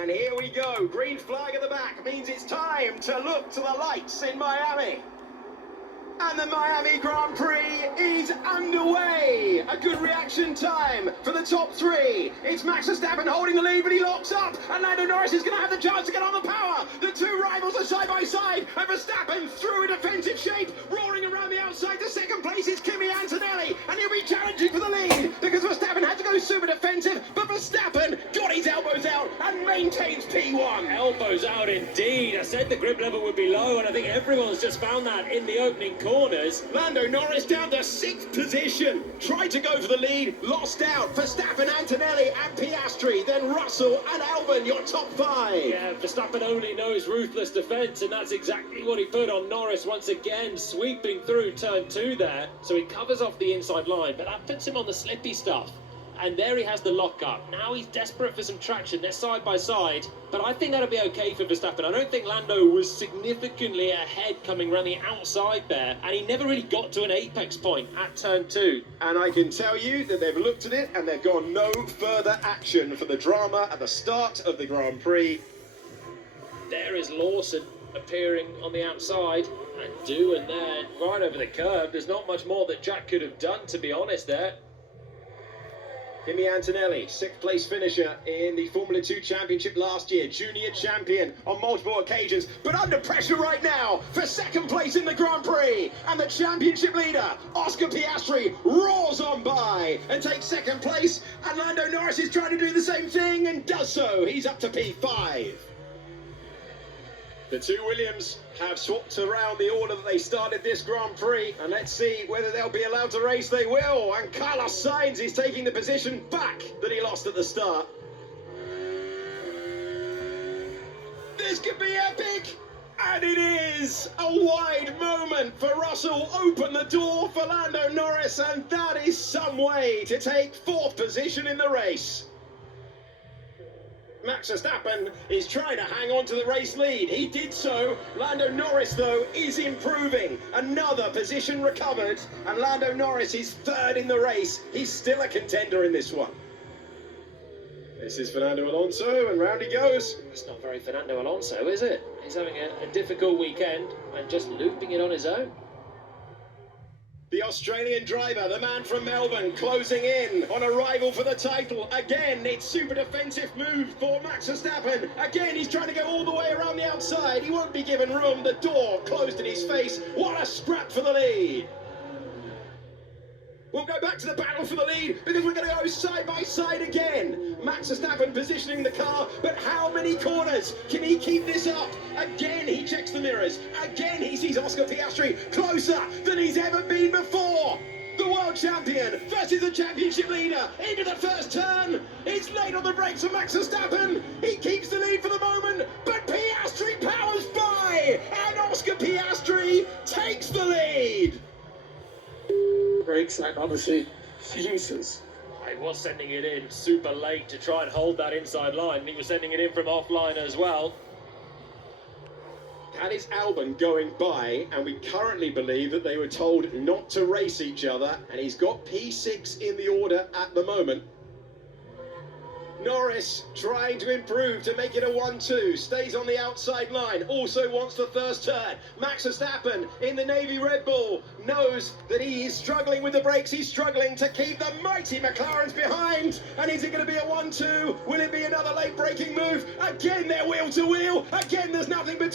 And here we go, green flag at the back means it's time to look to the lights in Miami. And the Miami Grand Prix is underway. A good reaction time for the top three. It's Max Verstappen holding the lead, but he locks up. And Lando Norris is going to have the chance to get on the power. The two rivals are side by side. And Verstappen through a defensive shape, roaring around the outside. The second place is Kimi Antonelli. And he'll be challenging for the lead because Verstappen had to go super defensive. But Verstappen got his elbows out and maintains P1. Elbows out indeed. I said the grip level would be low, and I think everyone's just found that in the opening corners. Lando Norris down to 6th position. Tried to go for the lead, lost out. Verstappen, Antonelli and Piastri. Then Russell and Albon, your top 5. Yeah, Verstappen only knows ruthless defence, and that's exactly what he put on Norris once again, sweeping through turn 2 there. So he covers off the inside line, but that puts him on the slippy stuff. And there he has the lock-up. Now he's desperate for some traction. They're side by side. But I think that'll be okay for Verstappen. I don't think Lando was significantly ahead coming around the outside there. And he never really got to an apex point at turn 2. And I can tell you that they've looked at it and they've gone no further action for the drama at the start of the Grand Prix. There is Lawson appearing on the outside. And doing there, right over the curb. There's not much more that Jack could have done, to be honest, there. Kimi Antonelli, 6th place finisher in the Formula 2 Championship last year, junior champion on multiple occasions, but under pressure right now for 2nd place in the Grand Prix. And the championship leader, Oscar Piastri, roars on by and takes 2nd place. And Lando Norris is trying to do the same thing and does so. He's up to P5. The two Williams have swapped around the order that they started this Grand Prix, and let's see whether they'll be allowed to race. They will, and Carlos Sainz is taking the position back that he lost at the start. This could be epic, and it is a wide moment for Russell. Open the door for Lando Norris, and that is some way to take 4th position in the race. Max Verstappen is trying to hang on to the race lead. He did so. Lando Norris, though, is improving. Another position recovered, and Lando Norris is 3rd in the race. He's still a contender in this one. This is Fernando Alonso, and round he goes. That's not very Fernando Alonso, is it? He's having a difficult weekend and just looping it on his own. The Australian driver, the man from Melbourne, closing in on a rival for the title. Again, it's super defensive move for Max Verstappen. Again, he's trying to go all the way around the outside. He won't be given room. The door closed in his face. What a scrap for the lead. We'll go back to the battle for the lead because we're going to go side by side again. Max Verstappen positioning the car, but how many corners can he keep this up? Again, he checks the mirrors. Again, he sees Oscar Piastri closer than he's ever been before. The world champion versus the championship leader into the first turn. It's late on the brakes for Max Verstappen. He keeps the lead for the moment, but Piastri powers by, and Oscar Piastri takes the lead. Brakes, and obviously fuses. I was sending it in super late to try and hold that inside line. He was sending it in from offline as well. That is Albon going by, and we currently believe that they were told not to race each other, and he's got P6 in the order at the moment. Norris trying to improve to make it a 1-2, stays on the outside line, also wants the first turn. Max Verstappen in the Navy Red Bull knows that he is struggling with the brakes. He's struggling to keep the mighty McLarens behind. And is it going to be a 1-2? Will it be another late braking move? Again, they're wheel to wheel. Again, there's nothing between.